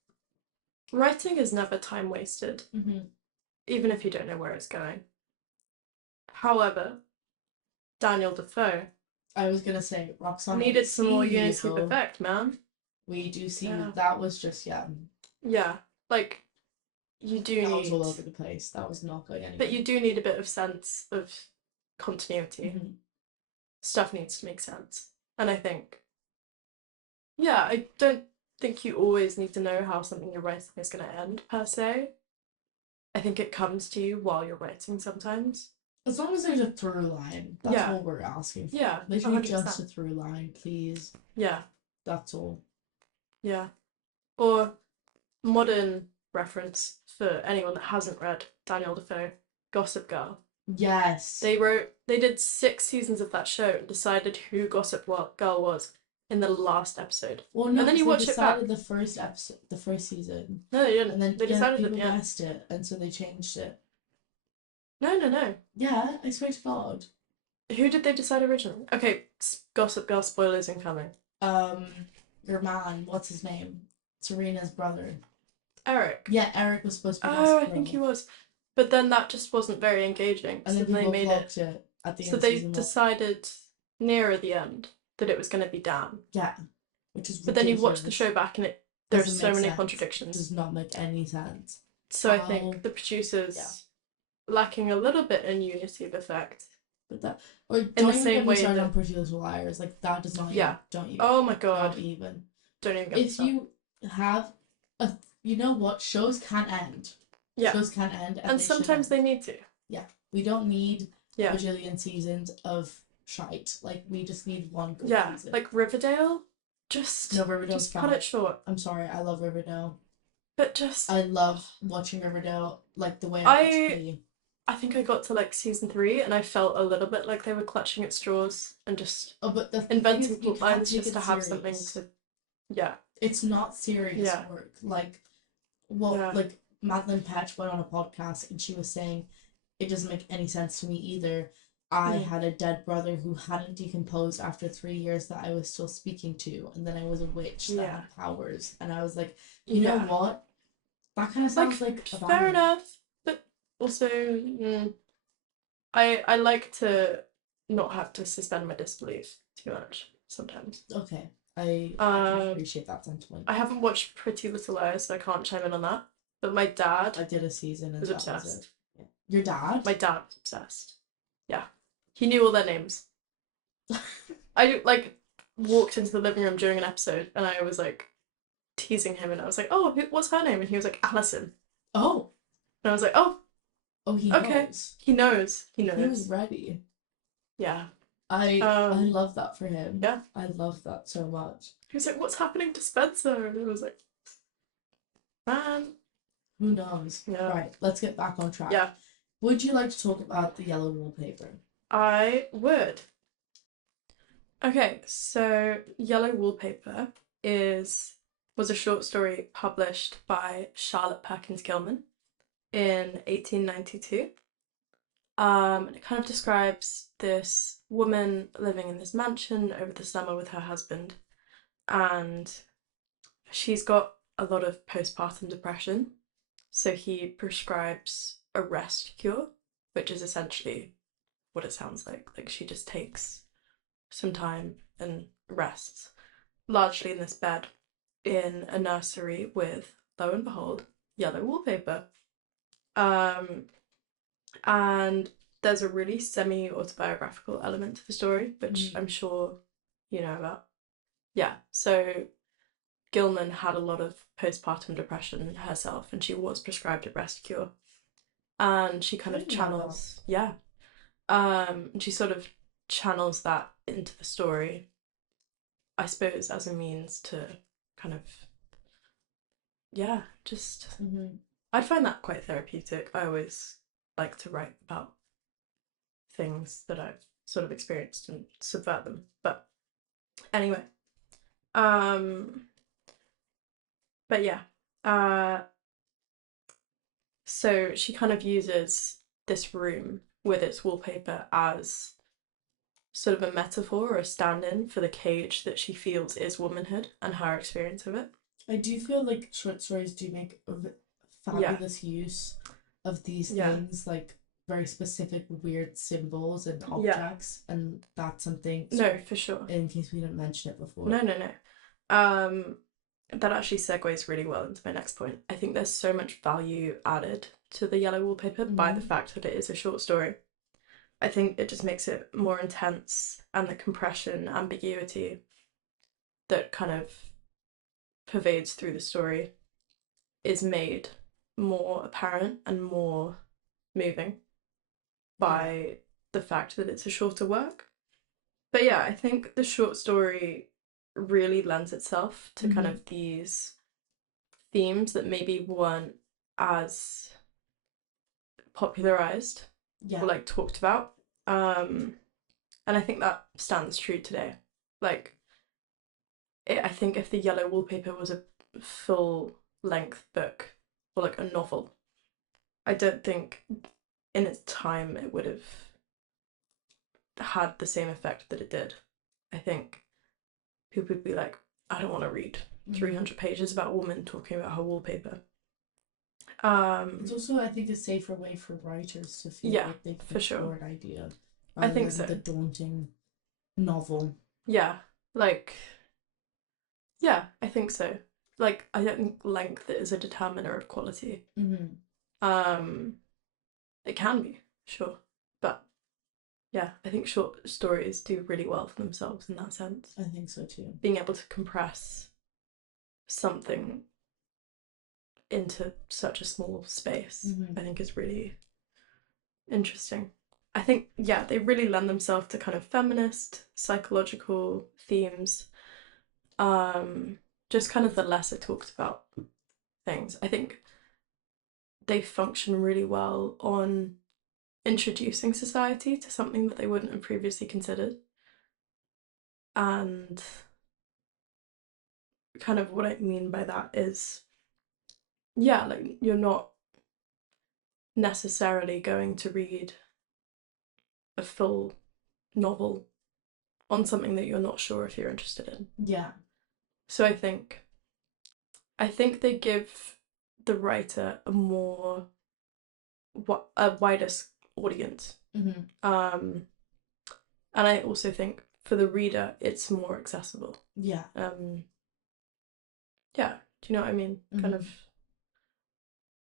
writing is never time wasted, even if you don't know where it's going. However, Daniel Defoe I was gonna say Roxana needed some more unity of you. effect, man. We do see Yeah. that was just Yeah, like you do that need, was all over the place. That was not going anywhere. but you do need a bit of sense of continuity. Mhm. Stuff needs to make sense, and I think, yeah, I don't think you always need to know how something you're writing is going to end per se. I think it comes to you while you're writing sometimes. As long as there's a through line, that's Yeah. all we're asking for. Yeah, Literally 100%. just a through line, please. Yeah, That's all. yeah. Or modern reference for anyone that hasn't read Daniel Defoe, Gossip Girl. Yes. They did 6 seasons of that show and decided who Gossip Girl was in the last episode. Well, no, and then you they watch it back. decided the first episode, the first season, No, they didn't. and then they decided at people the end. guessed it, and so they changed it. No. Yeah, I swear to God. Who did they decide originally? Okay, Gossip Girl spoilers incoming. Your man, what's his name? Serena's brother. Eric. Yeah, Eric was supposed to be. Oh, I think he was. But then that just wasn't very engaging. And so then they people made blocked it at the So end of they season 1. decided nearer the end that it was going to be Dan. Yeah, which is. But then you watch the ridiculous. show back and there's Doesn't so make many sense. contradictions. Does not make any sense. So I think the producers lacking a little bit in unity of effect. But that, or In don't the even same get me way started that- on Pretty Little Liars. Like that does not. Yeah. Don't even. Oh my god. Not even. Don't even get me If started. you have a, you know what, shows can end. Yeah. Shows can end, And sometimes they need to. We don't need Yeah. a bajillion seasons of shite. Like we just need one good Yeah. season. Like Riverdale, just No, Riverdale's just cut fine. it short. I'm sorry, I love Riverdale. But just I love watching Riverdale, like the way I- watch Glee. I think I got to like season 3 and I felt a little bit like they were clutching at straws and just Oh, but the thing inventing is, you plot can't lines take just it to have something serious. to. Yeah. It's not serious Yeah. work. Like, what? Yeah. Like Madeline Patch went on a podcast and she was saying, it doesn't make any sense to me either. I Mm. had a dead brother who hadn't decomposed after 3 years that I was still speaking to, and then I was a witch that Yeah. had powers, and I was like, you know what? That kind of sounds like a fair Bible. enough, but also I like to not have to suspend my disbelief too much sometimes. Okay, I can appreciate that sentiment. I haven't watched Pretty Little Liars, so I can't chime in on that. But my dad I did a season and was that was obsessed. it. Yeah. Your dad? My dad was obsessed. Yeah, he knew all their names. I like walked into the living room during an episode, and I was like teasing him, and I was like, "Oh, what's her name?" And he was like, "Allison." Oh, And I was like, "Oh, oh, he Okay. knows. he knows. He knows." He was ready. Yeah. I Um, love that for him. yeah. I love that so much. He was like, "What's happening to Spencer?" And I was like, "Man, Who knows? Yeah. Right, let's get back on track. Yeah. Would you like to talk about the yellow wallpaper? I would. Okay, so Yellow Wallpaper was a short story published by Charlotte Perkins Gilman in 1892. And it kind of describes this woman living in this mansion over the summer with her husband, and she's got a lot of postpartum depression. So he prescribes a rest cure, which is essentially what it sounds like. Like she just takes some time and rests, largely in this bed in a nursery with, lo and behold, yellow wallpaper. Um, and there's a really semi-autobiographical element to the story, which I'm sure you know about. Yeah, so Gilman had a lot of postpartum depression herself, and she was prescribed a rest cure. And she kind of channels, yeah. She sort of channels that into the story, I suppose, as a means to kind of, yeah, just. I'd find that quite therapeutic. I always like to write about things that I've sort of experienced and subvert them. But anyway, but yeah, so she kind of uses this room with its wallpaper as sort of a metaphor or a stand-in for the cage that she feels is womanhood and her experience of it. I do feel like short stories do make a fabulous use of these things, like very specific weird symbols and objects, and that's something. No, for sure. In case we didn't mention it before. No. That actually segues really well into my next point. I think there's so much value added to the yellow wallpaper by the fact that it is a short story. I think it just makes it more intense, and the compression, ambiguity that kind of pervades through the story is made more apparent and more moving by the fact that it's a shorter work. But yeah, I think the short story really lends itself to kind of these themes that maybe weren't as popularized or like talked about. And I think that stands true today. Like, I think if the yellow wallpaper was a full length book or like a novel, I don't think in its time it would have had the same effect that it did. I think people would be like, I don't want to read 300 pages about a woman talking about her wallpaper. It's also, I think, a safer way for writers to feel like they can explore an idea. I think so. The daunting novel. Yeah, like, yeah, I think so. Like, I don't think length is a determiner of quality. It can be, sure, but yeah, I think short stories do really well for themselves in that sense. I think so too. Being able to compress something into such a small space, I think is really interesting. I think, yeah, they really lend themselves to kind of feminist, psychological themes. Just kind of the lesser talked about things. I think they function really well on introducing society to something that they wouldn't have previously considered. And kind of what I mean by that is, yeah, like you're not necessarily going to read a full novel on something that you're not sure if you're interested in. Yeah. So I think they give the writer a wider audience. And I also think for the reader it's more accessible. Yeah. Yeah. Do you know what I mean? Kind of.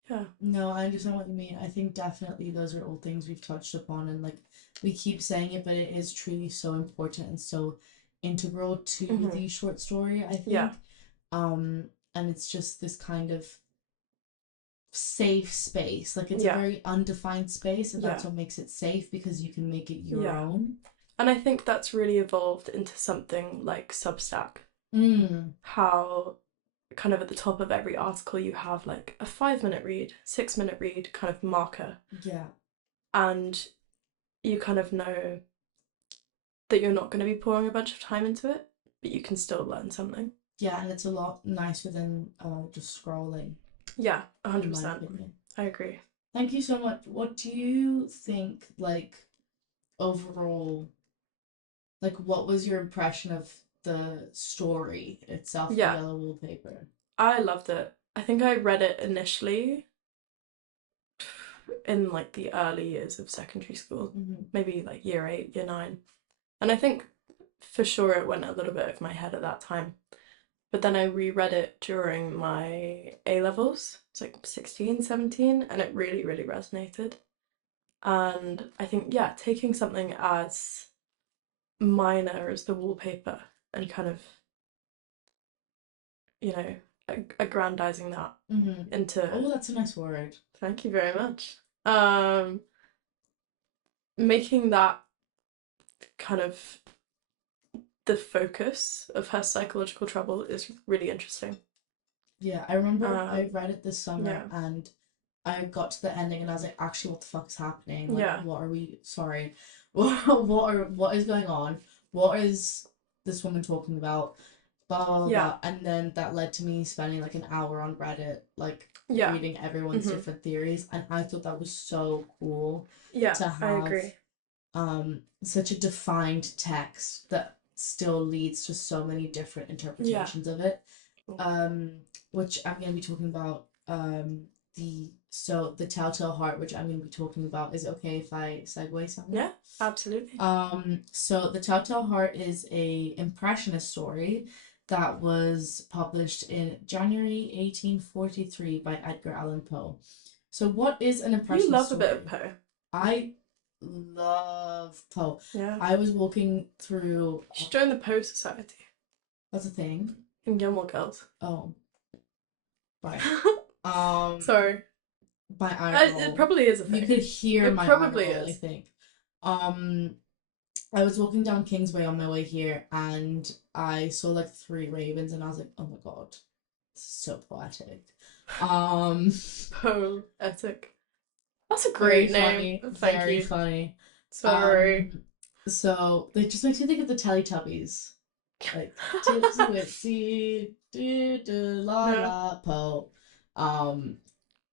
Yeah. No, I understand what you mean. I think definitely those are all things we've touched upon, and like we keep saying it, but it is truly so important and so integral to the short story, I think. Yeah. And it's just this kind of safe space. Like it's a very undefined space, and that's what makes it safe, because you can make it your own. And I think that's really evolved into something like Substack. How kind of at the top of every article you have like a 5 minute read, 6 minute read kind of marker, Yeah. and you kind of know that you're not going to be pouring a bunch of time into it, but you can still learn something. Yeah, and it's a lot nicer than just scrolling, Yeah, in my 100%. opinion. I agree. Thank you so much. What do you think, like, overall, like, what was your impression of the story itself, The Yeah, Yellow Wallpaper? I loved it. I think I read it initially in like the early years of secondary school, Mm-hmm. maybe like year 8, year 9. And I think for sure it went a little bit over my head at that time. But then I reread it during my A levels. It's like 16, 17, and it really, really resonated. And I think, yeah, taking something as minor as the wallpaper and kind of, you know, aggrandizing that Mm-hmm. into, Oh, that's a nice word. thank you very much. Making that kind of the focus of her psychological trouble is really interesting. Yeah, I remember I Um, read it this summer yeah, and I got to the ending and I was like, actually, what the fuck's happening? Like, yeah, what are we? Sorry, what is going on? What is this woman talking about? Blah blah yeah, blah. And then that led to me spending like an hour on Reddit, like yeah, reading everyone's hmm different theories, and I thought that was so cool yeah, to I have agree. such a defined text that still leads to so many different Yeah. interpretations of it. Um, which I'm gonna be talking about the Telltale Heart, which I'm gonna be talking about. Is it okay if I segue somewhere? Yeah, absolutely. So the Telltale Heart is a impressionist story that was published in January 1843 by Edgar Allan Poe. So what is an You impressionist love a bit of story? Poe. I love Poe. Yeah. I was walking through. You should join the Poe Society That's a thing. in Gilmore Girls. Oh, right. Um, Sorry. my eye It roll. probably is a You thing. could hear It my eye probably roll, I is. think. Um, I was walking down Kingsway on my way here and I saw like three ravens and I was like, oh my god, this is so poetic. Um, Poetic. That's a very great name. funny, Thank very you. funny. Sorry. So it just makes me think of the Teletubbies. Like tipsy witsy, do do la Yeah. la po.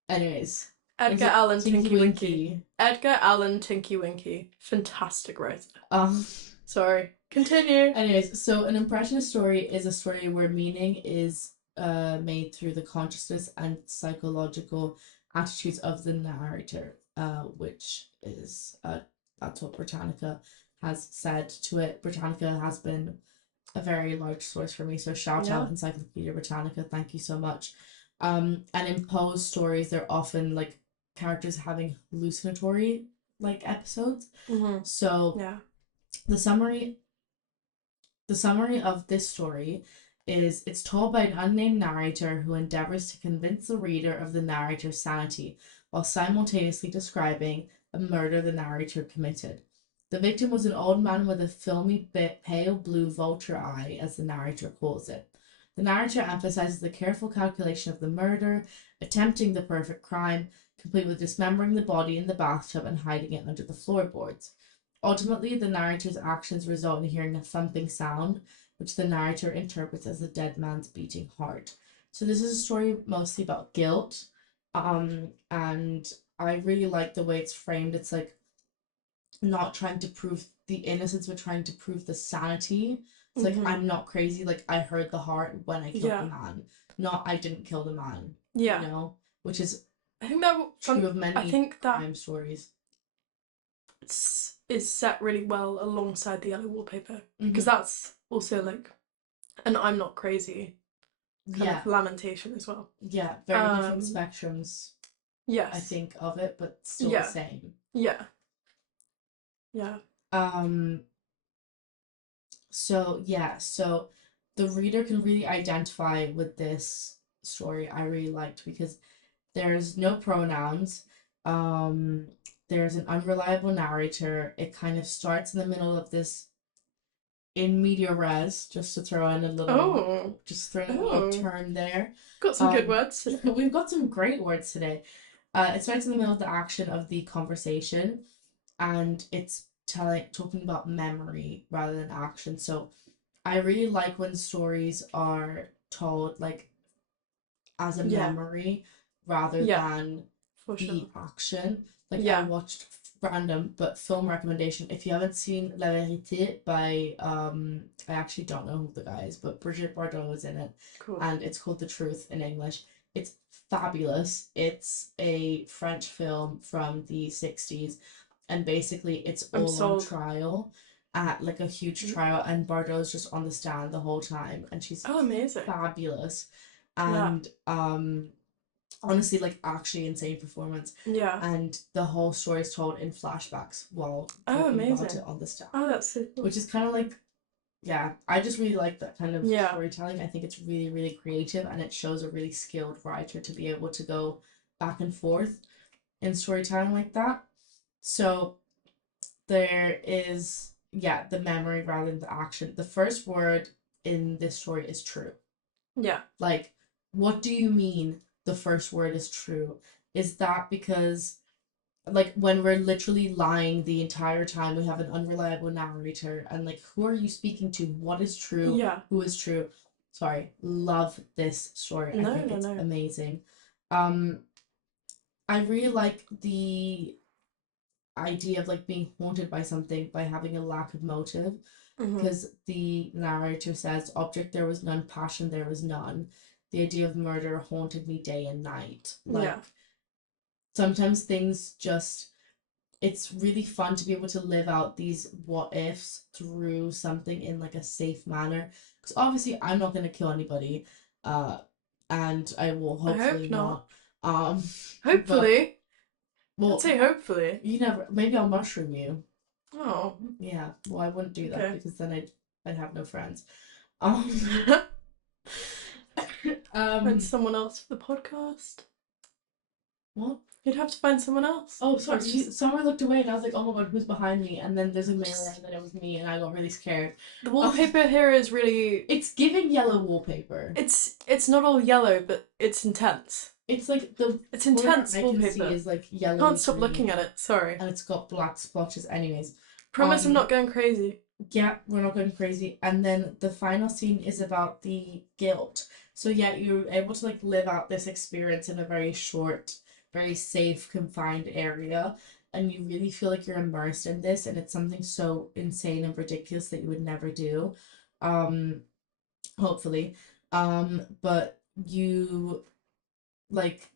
Anyways, is Edgar it Allan Tinky Tinky Winky. Winky? Edgar Allan Tinky Winky. Fantastic writer. Um. Sorry. Continue. Anyways, so an impressionist story is a story where meaning is made through the consciousness and psychological attitudes of the narrator, which is that's what Britannica has said to it. Britannica has been a very large source for me, so shout Yeah. out Encyclopedia Britannica, thank you so much. And in Poe's stories, they're often like characters having hallucinatory like episodes. Mm-hmm. So Yeah. the summary the summary of this story is it's told by an unnamed narrator who endeavors to convince the reader of the narrator's sanity while simultaneously describing a murder the narrator committed. The victim was an old man with a filmy, pale blue vulture eye, as the narrator calls it. The narrator emphasizes the careful calculation of the murder, attempting the perfect crime, complete with dismembering the body in the bathtub and hiding it under the floorboards. Ultimately, the narrator's actions result in hearing a thumping sound, which the narrator interprets as the dead man's beating heart. So this is a story mostly about guilt, and I really like the way it's framed. It's like not trying to prove the innocence, but trying to prove the sanity. It's like Mm-hmm. I'm not crazy. Like I heard the heart when I killed Yeah. the man, not I didn't kill the man. Yeah. You know, which is I think that true of many I think that crime stories. is set really well alongside the Yellow Wallpaper because Mhm. that's also like an I'm not crazy kind Yeah, of lamentation as well. yeah, very different Um, spectrums. I yes. think of it, but still the Yeah. same. Yeah. Yeah. Um. So yeah, so the reader can really identify with this story. I really liked because there's no pronouns. Um, there's an unreliable narrator. It kind of starts in the middle of this in media res, just to throw in a little, just throw in a little term there. Got some good words. We've got some great words today. It starts in the middle of the action of the conversation, and it's talking about memory rather than action. So I really like when stories are told like as a memory rather than for the sure. action. Like I watched random but film recommendation. If you haven't seen La Vérité by I actually don't know who the guy is, but Brigitte Bardot is in it. Cool. And it's called The Truth in English. It's fabulous. It's a French film from the 60s, and basically it's all on trial at like a huge trial, and Bardot's just on the stand the whole time, and she's amazing, fabulous. And honestly, like actually insane performance. Yeah. And the whole story is told in flashbacks while talking about it on the stand. Oh, that's so cool. Which is kind of like, yeah, I just really like that kind of storytelling. I think it's really, really creative, and it shows a really skilled writer to be able to go back and forth in storytelling like that. So there is, the memory rather than the action. The first word in this story is true. Yeah. Like, what do you mean the first word is true? Is that because, like, when we're literally lying the entire time, we have an unreliable narrator, and like, who are you speaking to? What is true? Yeah. Who is true? Sorry, love this story. I think it's amazing. I really like the idea of like being haunted by something by having a lack of motive, because the narrator says, object there was none, passion there was none, the idea of murder haunted me day and night. Like sometimes things just, it's really fun to be able to live out these what ifs through something in like a safe manner, because obviously I'm not going to kill anybody, and I will hopefully not. Hopefully. Well, I'd say hopefully. You never. Maybe I'll mushroom you. Oh. Yeah. Well, I wouldn't do that because then I'd have no friends. Find someone else for the podcast. What? You'd have to find someone else. Oh, sorry. Someone looked away, and I was like, "Oh my god, who's behind me?" And then there's a mirror, and then it was me, and I got really scared. The wallpaper here is really. It's giving yellow wallpaper. It's not all yellow, but it's intense. It's like it's intense wallpaper. I can see is like yellow. Can't stop looking at it. Sorry. And it's got black splotches. Anyways. Promise I'm not going crazy. Yeah, we're not going crazy. And then the final scene is about the guilt. So yeah, you're able to like live out this experience in a very short, very safe, confined area, and you really feel like you're immersed in this, and it's something so insane and ridiculous that you would never do. Hopefully. But you like,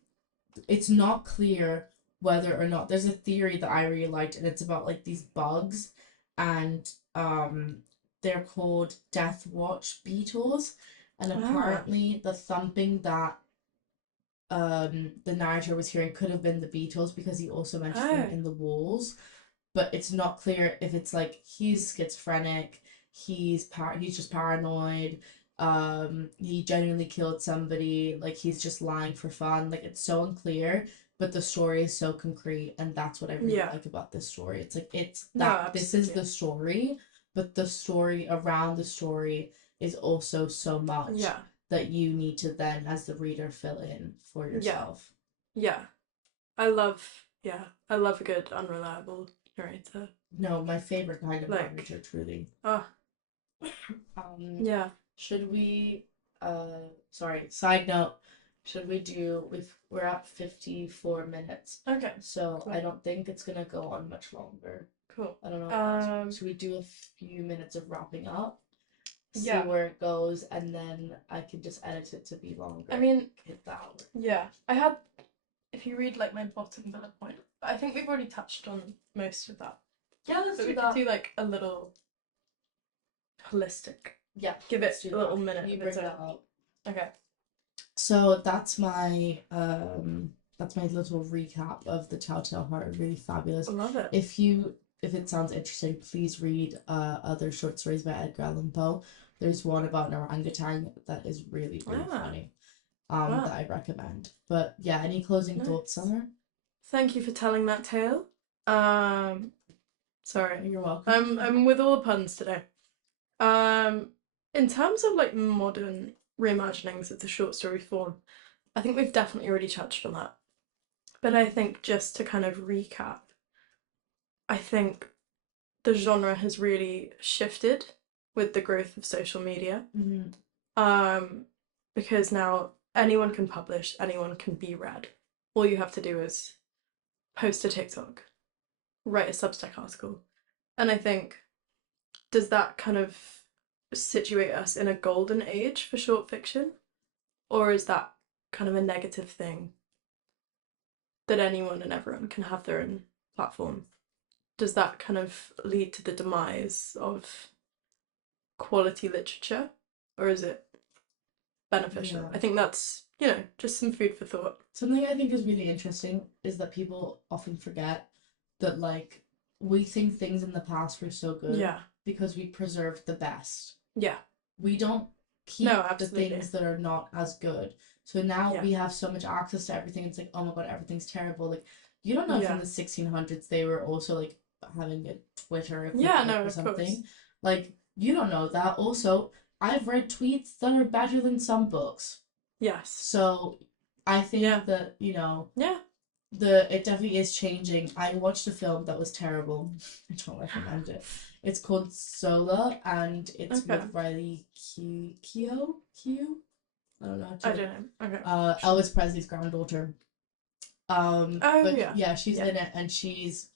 it's not clear whether or not, there's a theory that I really liked, and it's about like these bugs, and they're called Death Watch beetles, and apparently the thumping that the narrator was hearing could have been the beetles, because he also mentioned them in the walls, but it's not clear if it's like he's schizophrenic, he's just paranoid, he genuinely killed somebody, like he's just lying for fun. Like it's so unclear, but the story is so concrete, and that's what I really like about this story. It's like this is the story, but the story around the story is also so much that you need to then as the reader fill in for yourself. I love a good unreliable narrator. No, my favorite kind of narrator, truly. Should we sorry, side note, should we do, we're at 54 minutes. Okay. So cool. I don't think it's gonna go on much longer. Cool. I don't know. Should we do a few minutes of wrapping up? See where it goes, and then I can just edit it to be longer. I mean, hit that. Yeah. I had, if you read like my bottom bullet point, I think we've already touched on most of that. Yeah, let's do that. We could do like a little holistic. Yeah. Give it a little minute. You bring that up. Okay. So that's my little recap of The Telltale Heart. Really fabulous. I love it. If it sounds interesting, please read other short stories by Edgar Allan Poe. There's one about an orangutan that is really, really funny. That I recommend. But yeah, any closing thoughts, Summer? Thank you for telling that tale. Sorry. You're welcome. I'm with all the puns today. Um, in terms of like modern reimaginings of the short story form, I think we've definitely already touched on that. But I think just to kind of recap, I think the genre has really shifted with the growth of social media. Mm-hmm. Um, because now anyone can publish, anyone can be read. All you have to do is post a TikTok, write a Substack article. And I think, does that kind of situate us in a golden age for short fiction? Or is that kind of a negative thing that anyone and everyone can have their own platform? Does that kind of lead to the demise of quality literature? Or is it beneficial? Yeah. I think that's, just some food for thought. Something I think is really interesting is that people often forget that, like, we think things in the past were so good Yeah. because we preserved the best. Yeah. We don't No, keep the absolutely. things that are not as good. So now Yeah. we have so much access to everything. It's like, oh my God, everything's terrible. Like, you don't know if in Yeah. the 1600s they were also like having a Twitter, a Yeah, quick look no, or of course. something. Like, you don't know that. Also, I've read tweets that are better than some books. Yes. So I Yeah. think that, you know, Yeah. it definitely is changing. I watched a film that was terrible. I don't recommend it. It's called Sola, and it's Okay. with Riley Keough. I don't know how I to. don't know. Okay. Elvis Presley's granddaughter. Oh But yeah. yeah, she's Yeah. in it, and she's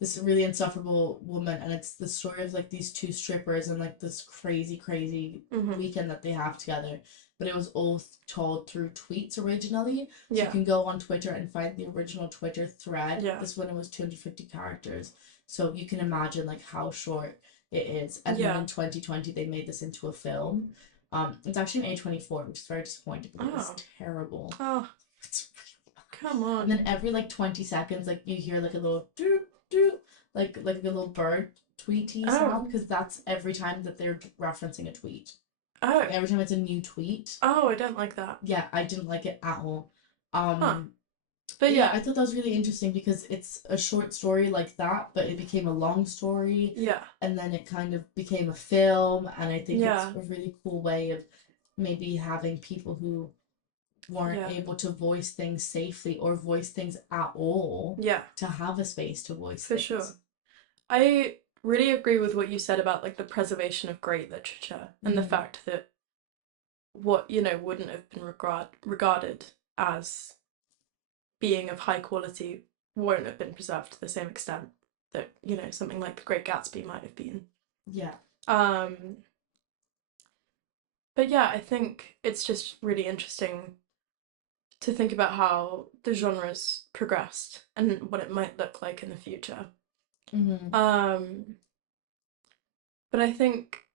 this really insufferable woman, and it's the story of like these two strippers and like this crazy Mm-hmm. weekend that they have together. But it was all told through tweets originally. So you Yeah. can go on Twitter and find the original Twitter thread. Yeah. This one it was 250 characters. So you can imagine like how short it is. And then Yeah. in 2020 they made this into a film. It's actually an A24, which is very disappointing because it was Oh. terrible. Oh, It's really bad. come And on. then every like 20 seconds, like you hear like a little doo doo, like a little bird tweety Oh. sound, because that's every time that they're referencing a tweet. Oh. Like every time it's a new tweet. Oh, I don't like that. Yeah, I didn't like it at all. Huh. But But yeah, yeah. I thought that was really interesting because it's a short story like that, but it became a long story, Yeah. and then it kind of became a film, and I think it's Yeah. a really cool way of maybe having people who weren't Yeah. able to voice things safely or voice things at all Yeah. to have a space to voice For things. sure. I really agree with what you said about like the preservation of great literature and the fact that what, wouldn't have been regarded as being of high quality won't have been preserved to the same extent that, something like The Great Gatsby might have been. Yeah. But yeah, I think it's just really interesting to think about how the genre's progressed and what it might look like in the future. Mm-hmm. But I think,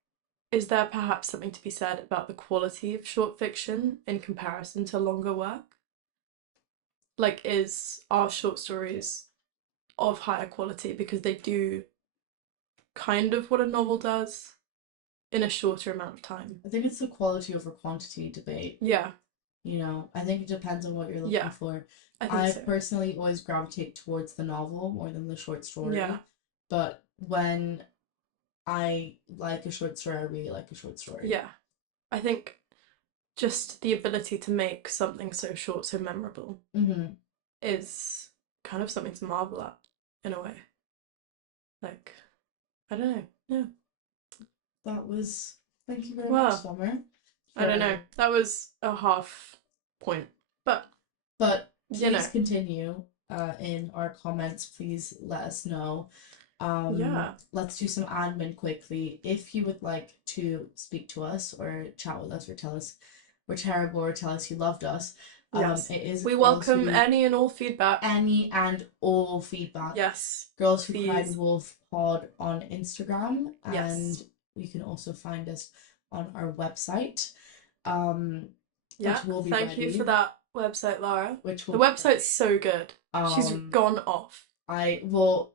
is there perhaps something to be said about the quality of short fiction in comparison to longer work? Like, is our short stories of higher quality because they do kind of what a novel does in a shorter amount of time? I think it's the quality over quantity debate. Yeah. You know, I think it depends on what you're looking Yeah, for. I think I so. personally always gravitate towards the novel more than the short story. Yeah. But when I like a short story, I really like a short story. Yeah. I think just the ability to make something so short so memorable Mm-hmm. is kind of something to marvel at in a way. Like, I don't know. Yeah. Thank you very much, Well, Summer. I don't know. That was a half point. But Please continue in our comments. Please let us know. Yeah. Let's do some admin quickly. If you would like to speak to us or chat with us or tell us we're terrible or tell us you loved us, Yes. it is We welcome any and all feedback. any and all feedback. Yes. Girls Who please. Cried Wolf Pod on Instagram, Yes. and you can also find us on our website. Yeah. Which will be Thank ready. you for that website, Lara. Which will the website's so good. She's gone off. Well,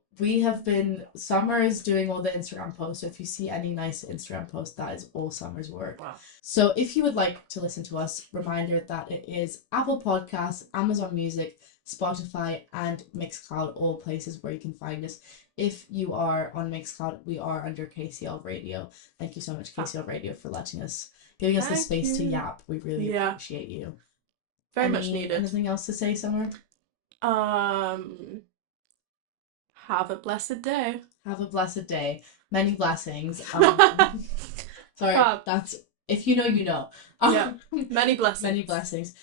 Summer is doing all the Instagram posts. So if you see any nice Instagram posts, that is all Summer's work. Wow. So if you would like to listen to us, reminder that it is Apple Podcasts, Amazon Music, Spotify, and Mixcloud, all places where you can find us. If you are on Mixcloud, we are under KCL Radio. Thank you so much, KCL Radio, for giving us the Thank space to you. yap. We really Yeah. appreciate you. Very much needed. Anything else to say, Summer? Have a blessed day. Have a blessed day. Many blessings. Sorry, Prob. that's if you know, you know. Yeah. Many blessings. Many blessings.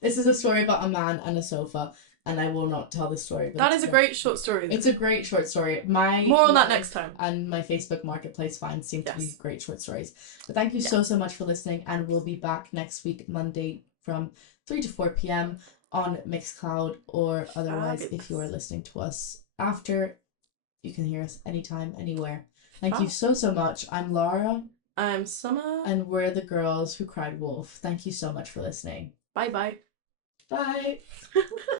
This is a story about a man and a sofa, and I will not tell the story. That is a great short story. It's a great short story. More on that next time. And my Facebook Marketplace finds seem to be Yes. great short stories. But thank you so much for listening, and we'll be back next week, Monday, from 3 to 4 p.m. on Mixcloud, or otherwise, if you are listening to us after, you can hear us anytime, anywhere. Thank you so much. I'm Laura. I'm Summer. And we're the girls who cried wolf. Thank you so much for listening. Bye-bye. Bye.